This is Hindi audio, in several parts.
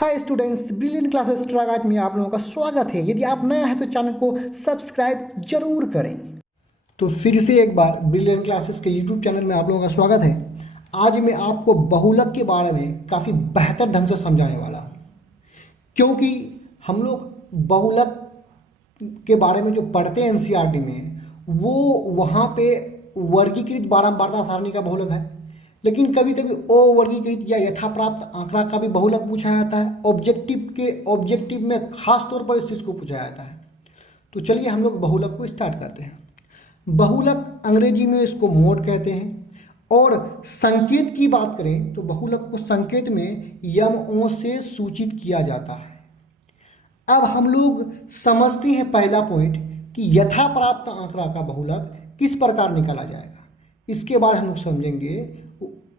हाय स्टूडेंट्स, ब्रिलियंट क्लासेस ट्रागाट में आप लोगों का स्वागत है। यदि आप नया है तो चैनल को सब्सक्राइब जरूर करें। तो फिर से एक बार ब्रिलियंट क्लासेस के यूट्यूब चैनल में आप लोगों का स्वागत है। आज मैं आपको बहुलक के बारे में काफ़ी बेहतर ढंग से समझाने वाला हूँ, क्योंकि हम लोग बहुलक के बारे में जो पढ़ते हैं एनसीईआरटी में, वो वहाँ पे वर्गीकृत बारंबारता सारणी का बहुलक है, लेकिन कभी कभी अवर्गीकृत या यथाप्राप्त आंकड़ा का भी बहुलक पूछा जाता है। ऑब्जेक्टिव में खास तौर पर इस चीज़ को पूछा जाता है। तो चलिए हम लोग बहुलक को स्टार्ट करते हैं। बहुलक अंग्रेजी में इसको मोड कहते हैं, और संकेत की बात करें तो बहुलक को संकेत में यमओं से सूचित किया जाता है। अब हम लोग समझते हैं पहला पॉइंट कि यथाप्राप्त आंकड़ा का बहुलक किस प्रकार निकाला जाएगा। इसके बाद हम लोग समझेंगे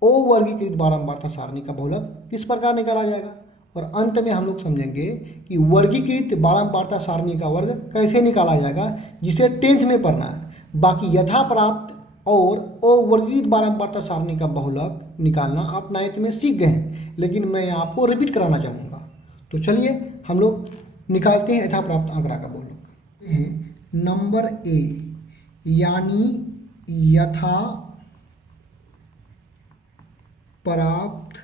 अवर्गीकृत बारंबारता सारणी का बहुलक किस प्रकार निकाला जाएगा, और अंत में हम लोग समझेंगे कि वर्गीकृत बारंबारता सारणी का वर्ग कैसे निकाला जाएगा, जिसे 10th में पढ़ना है। बाकी यथाप्राप्त और अवर्गीकृत बारंबारता सारणी का बहुलक निकालना आप 9th में सीख गए हैं, लेकिन मैं आपको रिपीट कराना चाहूँगा। तो चलिए हम लोग निकालते हैं यथाप्राप्त आंकड़ा का बहुलक। नंबर ए यानी यथा प्राप्त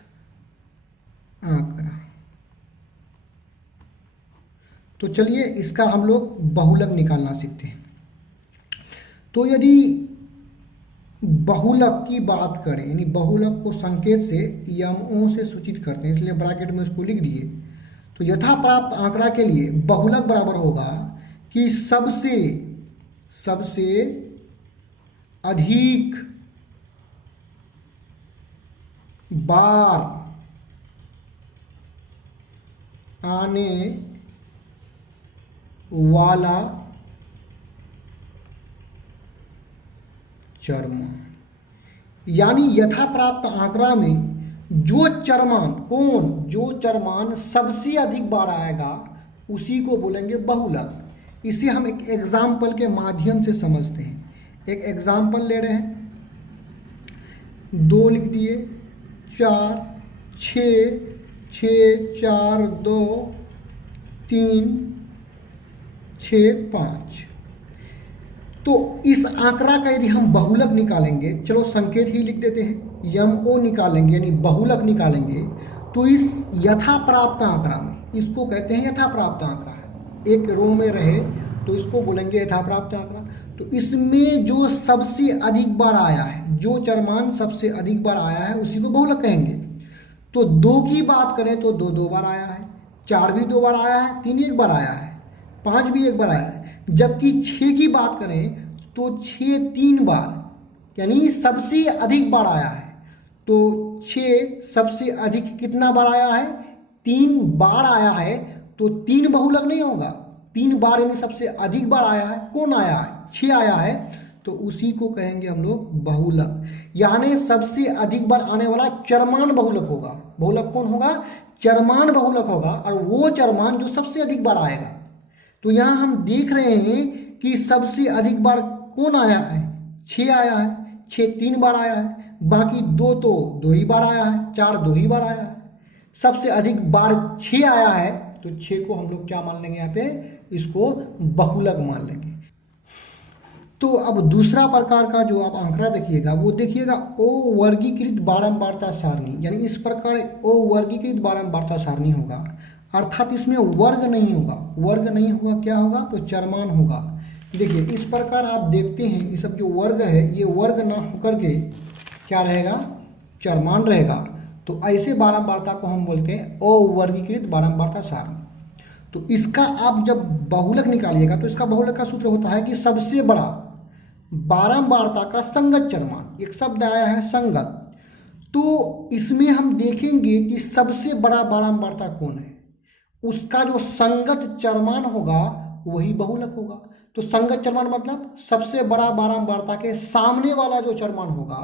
आंकड़ा। तो चलिए इसका हम लोग बहुलक निकालना सीखते हैं। तो यदि बहुलक की बात करें, यानी बहुलक को संकेत से यमओं से सूचित करते हैं, इसलिए ब्रैकेट में उसको लिख दिए। तो यथा प्राप्त आंकड़ा के लिए बहुलक बराबर होगा कि सबसे अधिक बार आने वाला चरमान। यानी यथा प्राप्त आंकड़ा में जो चरमान सबसे अधिक बार आएगा उसी को बोलेंगे बहुलक। इसे हम एक एग्जाम्पल के माध्यम से समझते हैं। एक एग्जाम्पल ले रहे हैं, 2 लिख दिए, 4, 6, 4, 2, 3, 6, 5। तो इस आंकड़ा का यदि हम बहुलक निकालेंगे, चलो संकेत ही लिख देते हैं, यमओ निकालेंगे यानी बहुलक निकालेंगे, तो इस यथा प्राप्त आंकड़ा में, इसको कहते हैं यथा प्राप्त आंकड़ा, एक रो में रहे तो इसको बोलेंगे यथा प्राप्त आंकड़ा। तो इसमें जो सबसे अधिक बार आया है, जो चरमान सबसे अधिक बार आया है, उसी को बहुलक कहेंगे। तो 2 की बात करें तो 2 बार आया है, 4 भी 2 बार आया है, 3 एक बार आया है, 5 भी 1 बार आया है। जबकि 6 की बात करें तो 6 3 बार, यानी सबसे अधिक बार आया है। तो 6 सबसे अधिक कितना बार आया है? 3 बार आया है। तो 3 बहुलक नहीं होगा, 3 बार यानी सबसे अधिक बार आया है। कौन आया है? 6 आया है, तो उसी को कहेंगे हम लोग बहुलक। यानी सबसे अधिक बार आने वाला चरमान बहुलक होगा। बहुलक कौन होगा? चरमान बहुलक होगा, और वो चरमान जो सबसे अधिक बार आएगा। तो यहाँ हम देख रहे हैं कि सबसे अधिक बार कौन आया है? 6 आया है, 6 3 बार आया है, बाकी 2 तो 2 ही बार आया है, 4 2 ही बार आया है। सबसे अधिक बार 6 आया है, तो 6 को हम लोग क्या मान लेंगे? यहाँ पे इसको बहुलक मान लेंगे। तो अब दूसरा प्रकार का जो आप आंकड़ा देखिएगा, वो देखिएगा अवर्गीकृत बारंबारता सारणी। यानी इस प्रकार अवर्गीकृत बारंबारता सारणी होगा, अर्थात इसमें वर्ग नहीं होगा। वर्ग नहीं होगा, क्या होगा? तो चरमान होगा। देखिए इस प्रकार आप देखते हैं, ये सब जो वर्ग है, ये वर्ग ना होकर के क्या रहेगा? चरमान रहेगा। तो ऐसे बारंबारता को हम बोलते हैं अवर्गीकृत बारंबारता सारणी। तो इसका आप जब बहुलक निकालिएगा तो इसका बहुलक का सूत्र होता है कि सबसे बड़ा बारंबारता का संगत चरमान। एक शब्द आया है संगत, तो इसमें हम देखेंगे कि सबसे बड़ा बारंबारता कौन है, उसका जो संगत चरमान होगा वही बहुलक होगा। तो संगत चरमान मतलब सबसे बड़ा बारंबारता के सामने वाला जो चरमान होगा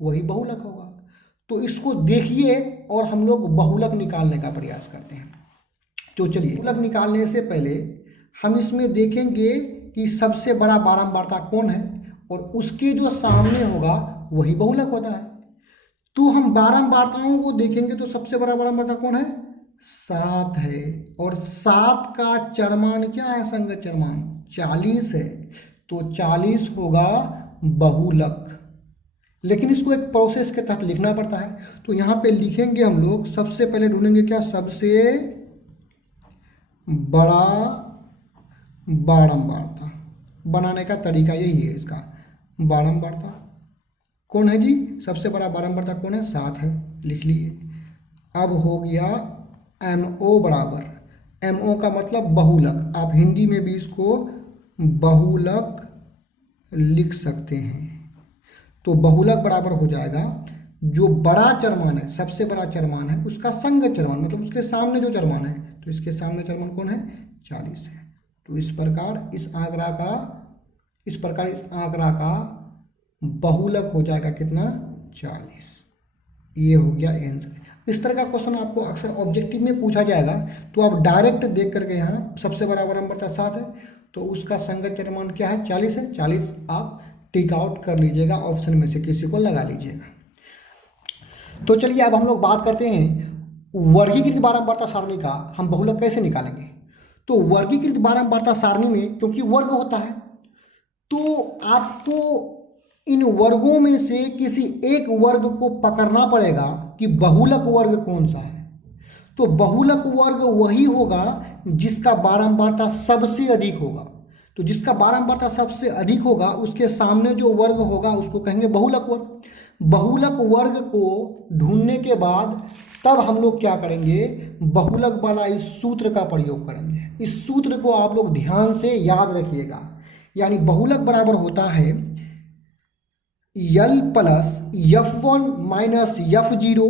वही बहुलक होगा। तो इसको देखिए और हम लोग बहुलक निकालने का प्रयास करते हैं। तो चलिए, बहुलक निकालने से पहले हम इसमें देखेंगे कि सबसे बड़ा बारंबारता कौन है, और उसके जो सामने होगा वही बहुलक होता है। तो हम बारंबारताओं को देखेंगे तो सबसे बड़ा बारंबारता कौन है? 7 है और 7 का चरमान क्या है, संगत चरमान 40 है, तो 40 होगा बहुलक। लेकिन इसको एक प्रोसेस के तहत लिखना पड़ता है। तो यहाँ पे लिखेंगे हम लोग, सबसे पहले ढूंढेंगे क्या, सबसे बड़ा बारंबारता। बनाने का तरीका यही है इसका, बारंबारता कौन है जी, सबसे बड़ा बारंबारता कौन है, 7 है, लिख लिए। अब हो गया MO बराबर, MO का मतलब बहुलक, आप हिंदी में भी इसको बहुलक लिख सकते हैं। तो बहुलक बराबर हो जाएगा जो बड़ा चरमान है, सबसे बड़ा चरमान है, उसका संगत चरमान, मतलब उसके सामने जो चरमान है, तो इसके सामने चरमान कौन है, 40 है। तो इस प्रकार इस आंकड़ा का बहुलक हो जाएगा कितना, 40। ये हो गया आंसर। इस तरह का क्वेश्चन आपको अक्सर ऑब्जेक्टिव में पूछा जाएगा, तो आप डायरेक्ट देख करके यहाँ सबसे बड़ा बारंबारता 7 है, तो उसका संगत चरमान क्या है, 40 है, 40 आप टिक आउट कर लीजिएगा, ऑप्शन में से किसी को लगा लीजिएगा। तो चलिए अब हम लोग बात करते हैं वर्गीकृत बारंबारता सारणी का हम बहुलक कैसे निकालेंगे। तो वर्गीकृत बारंबारता सारणी में क्योंकि वर्ग होता है, तो आपको इन वर्गों में से किसी एक वर्ग को पकड़ना पड़ेगा कि बहुलक वर्ग कौन सा है। तो बहुलक वर्ग वही होगा जिसका बारंबारता सबसे अधिक होगा। तो जिसका बारंबारता सबसे अधिक होगा उसके सामने जो वर्ग होगा उसको कहेंगे बहुलक वर्ग। बहुलक वर्ग को ढूंढने के बाद तब हम लोग क्या करेंगे, बहुलक वाला इस सूत्र का प्रयोग करेंगे। इस सूत्र को आप लोग ध्यान से याद रखिएगा। यानी बहुलक बराबर होता है L plus F1 minus F0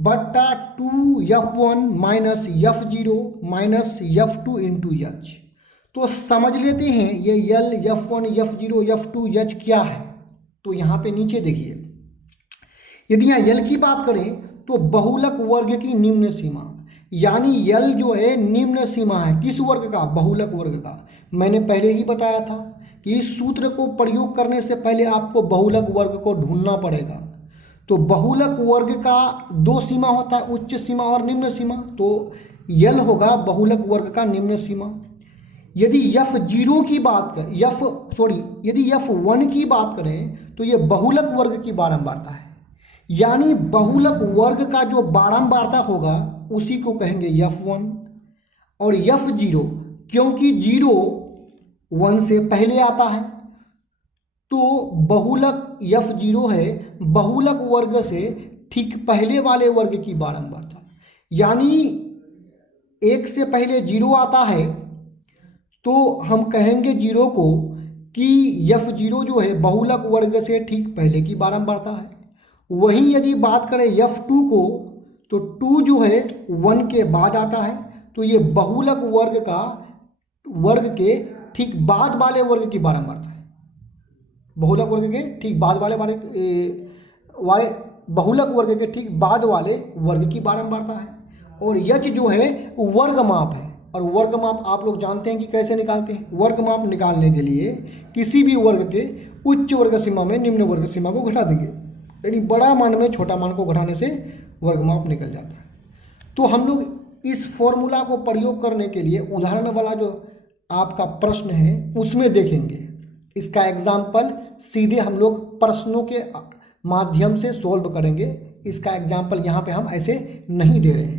बट्टा 2F1 minus F0 minus F2 into H। तो समझ लेते हैं ये L, F1, F0, F2, H क्या है। तो यहाँ पे नीचे देखिए, यदि यहाँ L की बात करें तो बहुलक वर्ग की निम्न सीमा, यानी L जो है निम्न सीमा है किस वर्ग का, बहुलक वर्ग का। मैंने पहले ही बताया था कि इस सूत्र को प्रयोग करने से पहले आपको बहुलक वर्ग को ढूंढना पड़ेगा। तो बहुलक वर्ग का 2 सीमा होता है, उच्च सीमा और निम्न सीमा। तो L होगा बहुलक वर्ग का निम्न सीमा। यदि F0 की बात करें, यदि F1 की बात करें तो ये बहुलक वर्ग की बारंबारता है। यानी बहुलक वर्ग का जो बारंबारता होगा उसी को कहेंगे F1। और F0 क्योंकि 0 1 से पहले आता है, तो बहुलक F0 है बहुलक वर्ग से ठीक पहले वाले वर्ग की बारंबारता। यानी 1 से पहले 0 आता है तो हम कहेंगे 0 को कि F0 जो है बहुलक वर्ग से ठीक पहले की बारंबारता है। वहीं यदि बात करें F2 को तो 2 जो है 1 के बाद आता है, तो ये बहुलक वर्ग के ठीक बाद वाले वर्ग की बारंबारता है। बहुलक वर्ग के ठीक बाद वाले बहुलक वर्ग के ठीक बाद वाले वर्ग की बारंबारता है। और H जो है वर्ग माप है, और वर्ग माप आप लोग जानते हैं कि कैसे निकालते हैं। वर्ग माप निकालने के लिए किसी भी वर्ग के उच्च वर्ग सीमा में निम्न वर्ग सीमा को घटा देंगे, यानी बड़ा मान में छोटा मान को घटाने से वर्ग माप निकल जाता है। तो हम लोग इस फॉर्मूला को प्रयोग करने के लिए उदाहरण वाला जो आपका प्रश्न है उसमें देखेंगे। इसका एग्जाम्पल सीधे हम लोग प्रश्नों के माध्यम से सॉल्व करेंगे। इसका एग्जाम्पल यहाँ पे हम ऐसे नहीं दे रहे हैं।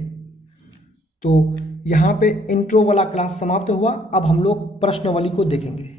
तो यहाँ पे इंट्रो वाला क्लास समाप्त हुआ। अब हम लोग प्रश्नावली को देखेंगे।